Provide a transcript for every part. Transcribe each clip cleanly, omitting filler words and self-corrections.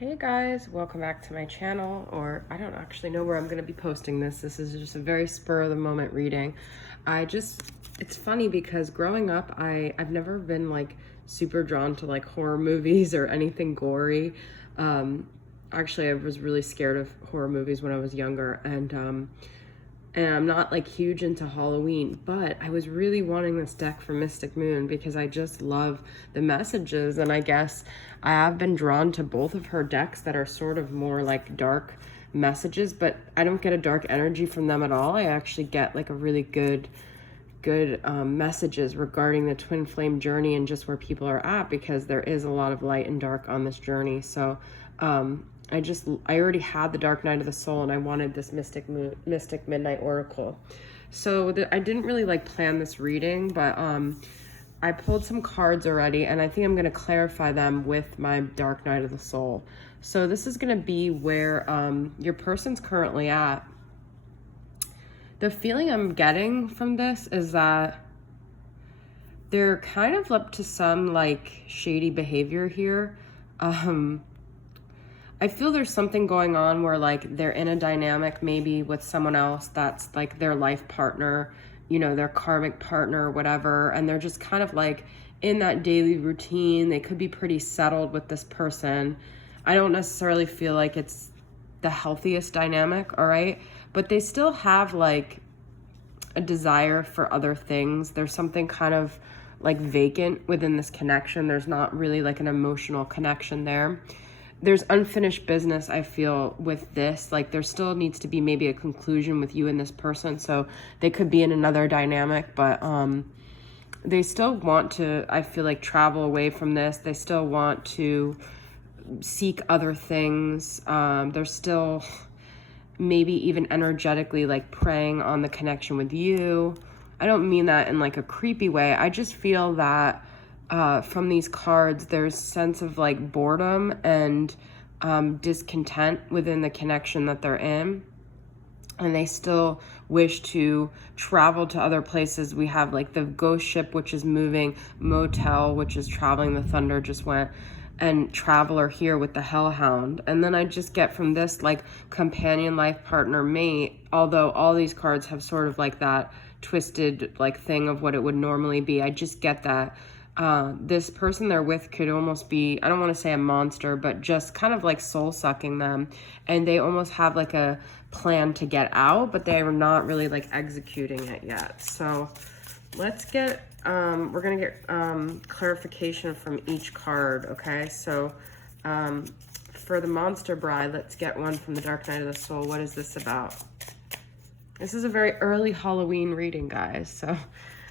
Hey guys, welcome back to my channel, or I don't actually know where I'm going to be posting this. This is just a very spur of the moment reading. It's funny because growing up, I've never been like super drawn to like horror movies or anything gory. Actually, I was really scared of horror movies when I was younger, and I'm not like huge into Halloween, but I was really wanting this deck for Mystic Moon because I just love the messages. And I guess I have been drawn to both of her decks that are sort of more like dark messages, but I don't get a dark energy from them at all. I actually get like a really good messages regarding the twin flame journey and just where people are at, because there is a lot of light and dark on this journey. So I already had the Dark Night of the Soul, and I wanted this Mystic Midnight Oracle. So I didn't really like plan this reading, but I pulled some cards already, and I think I'm going to clarify them with my Dark Night of the Soul. So this is going to be where your person's currently at. The feeling I'm getting from this is that they're kind of up to some like shady behavior here. I feel there's something going on where like they're in a dynamic maybe with someone else that's like their life partner, you know, their karmic partner or whatever, and they're just kind of like in that daily routine. They could be pretty settled with this person. I don't necessarily feel like it's the healthiest dynamic, all right? But they still have like a desire for other things. There's something kind of like vacant within this connection. There's not really like an emotional connection there. There's unfinished business, I feel, with this. Like there still needs to be maybe a conclusion with you and this person. So they could be in another dynamic, but they still want to, I feel like, travel away from this. They still want to seek other things. They're still maybe even energetically like preying on the connection with you. I don't mean that in like a creepy way. I just feel that from these cards, there's sense of like boredom and discontent within the connection that they're in. And they still wish to travel to other places. We have like the ghost ship, which is moving, motel, which is traveling. The thunder just went, and traveler here with the hellhound. And then I just get from this like companion, life partner, mate, although all these cards have sort of like that twisted like thing of what it would normally be. I just get that this person they're with could almost be, I don't want to say a monster, but just kind of like soul sucking them. And they almost have like a plan to get out, but they are not really like executing it yet. So let's get, we're going to get clarification from each card. Okay. So for the Monster Bride, let's get one from the Dark Night of the Soul. What is this about? This is a very early Halloween reading, guys. So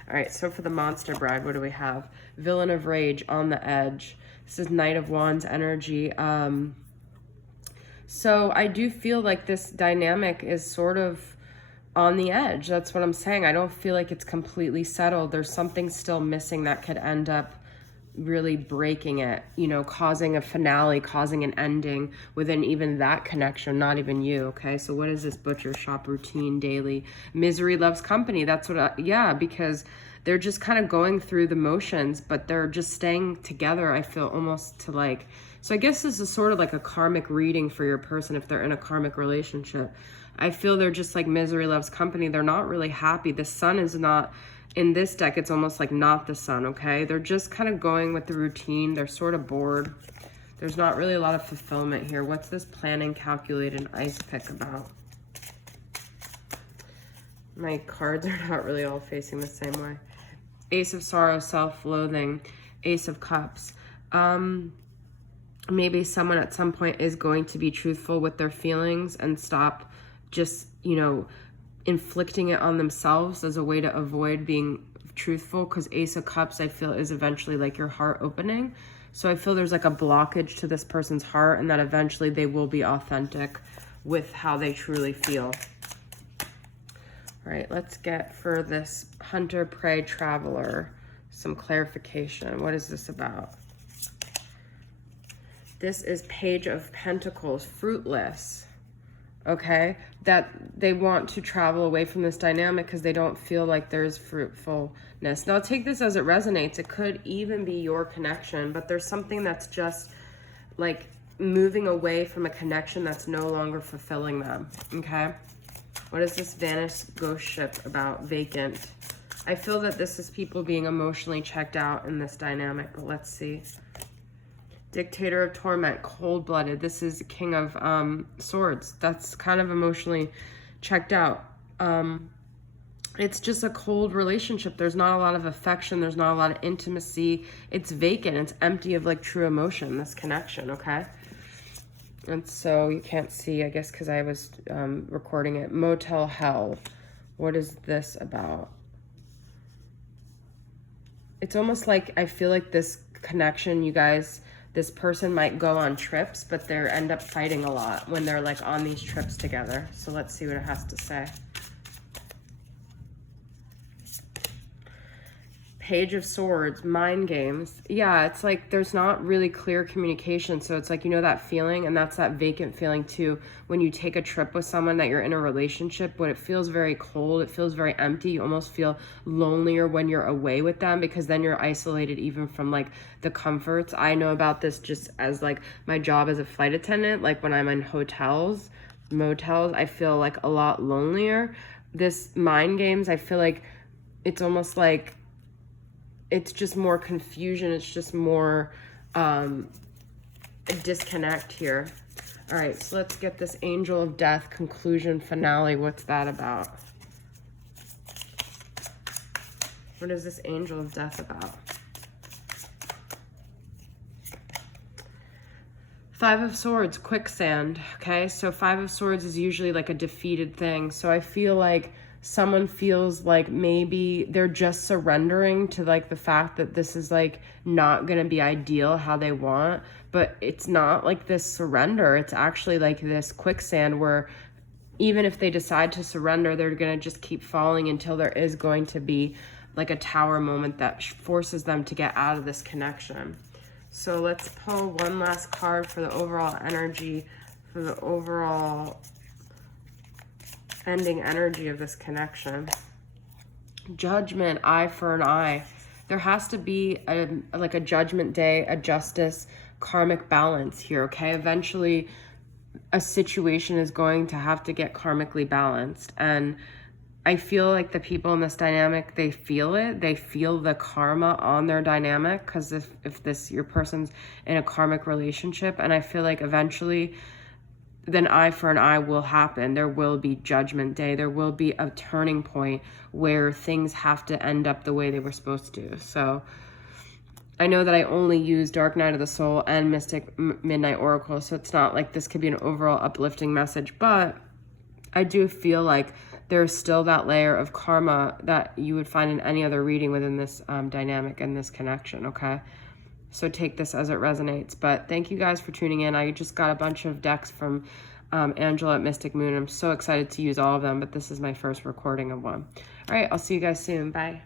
all right, so for the Monster Bride, what do we have? Villain of Rage, on the edge. This is Knight of Wands energy. So I do feel like this dynamic is sort of on the edge. That's what I'm saying. I don't feel like it's completely settled. There's something still missing that could end up really breaking it, you know, causing a finale, causing an ending within even that connection, not even you. Okay, so what is this butcher shop routine daily? Misery loves company. That's what yeah, because they're just kind of going through the motions, but they're just staying together. I feel almost to like, so I guess this is sort of like a karmic reading for your person if they're in a karmic relationship. I feel they're just like misery loves company. They're not really happy. The sun is not, in this deck, it's almost like not the sun, okay? They're just kind of going with the routine. They're sort of bored. There's not really a lot of fulfillment here. What's this planning, calculated, ice pick about? My cards are not really all facing the same way. Ace of Sorrow, self-loathing, Ace of Cups. Maybe someone at some point is going to be truthful with their feelings and stop just, you know, inflicting it on themselves as a way to avoid being truthful, because Ace of Cups I feel is eventually like your heart opening. So I feel there's like a blockage to this person's heart, and that eventually they will be authentic with how they truly feel. All right, let's get for this Hunter Prey Traveler some clarification. What is this about? This is Page of Pentacles, fruitless. Okay, that they want to travel away from this dynamic because they don't feel like there's fruitfulness. Now take this as it resonates. It could even be your connection, but there's something that's just like moving away from a connection that's no longer fulfilling them, okay? What is this vanished ghost ship about? Vacant. I feel that this is people being emotionally checked out in this dynamic, but let's see. Dictator of torment, cold-blooded. This is King of Swords. That's kind of emotionally checked out. It's just a cold relationship. There's not a lot of affection. There's not a lot of intimacy. It's vacant. It's empty of like true emotion, this connection, okay? And so you can't see, I guess, because I was recording it. Motel Hell. What is this about? It's almost like I feel like this connection, you guys, this person might go on trips, but they end up fighting a lot when they're like on these trips together. So let's see what it has to say. Page of Swords, mind games. Yeah, it's like there's not really clear communication. So it's like, you know, that feeling, and that's that vacant feeling too. When you take a trip with someone that you're in a relationship, when it feels very cold, it feels very empty. You almost feel lonelier when you're away with them, because then you're isolated even from like the comforts. I know about this just as like my job as a flight attendant. Like when I'm in hotels, motels, I feel like a lot lonelier. This mind games, I feel like it's almost like it's just more confusion. It's just more a disconnect here. All right, so let's get this Angel of Death conclusion finale. What's that about? What is this Angel of Death about? Five of Swords, quicksand. Okay, so Five of Swords is usually like a defeated thing. So I feel like someone feels like maybe they're just surrendering to like the fact that this is like not going to be ideal how they want, but it's not like this surrender. It's actually like this quicksand where even if they decide to surrender, they're going to just keep falling until there is going to be like a tower moment that forces them to get out of this connection. So let's pull one last card for the overall energy, for the overall ending energy of this connection. Judgment, eye for an eye. There has to be like a judgment day, a justice, karmic balance here, okay? Eventually, a situation is going to have to get karmically balanced. And I feel like the people in this dynamic, they feel it. They feel the karma on their dynamic, because if this, your person's in a karmic relationship, and I feel like eventually then eye for an eye will happen. There will be judgment day. There will be a turning point where things have to end up the way they were supposed to. So I know that I only use Dark Night of the Soul and Mystic Midnight Oracle, so it's not like this could be an overall uplifting message, but I do feel like there's still that layer of karma that you would find in any other reading within this dynamic and this connection, okay? So take this as it resonates. But thank you guys for tuning in. I just got a bunch of decks from Angela at Mystic Moon. I'm so excited to use all of them, but this is my first recording of one. All right, I'll see you guys soon. Bye.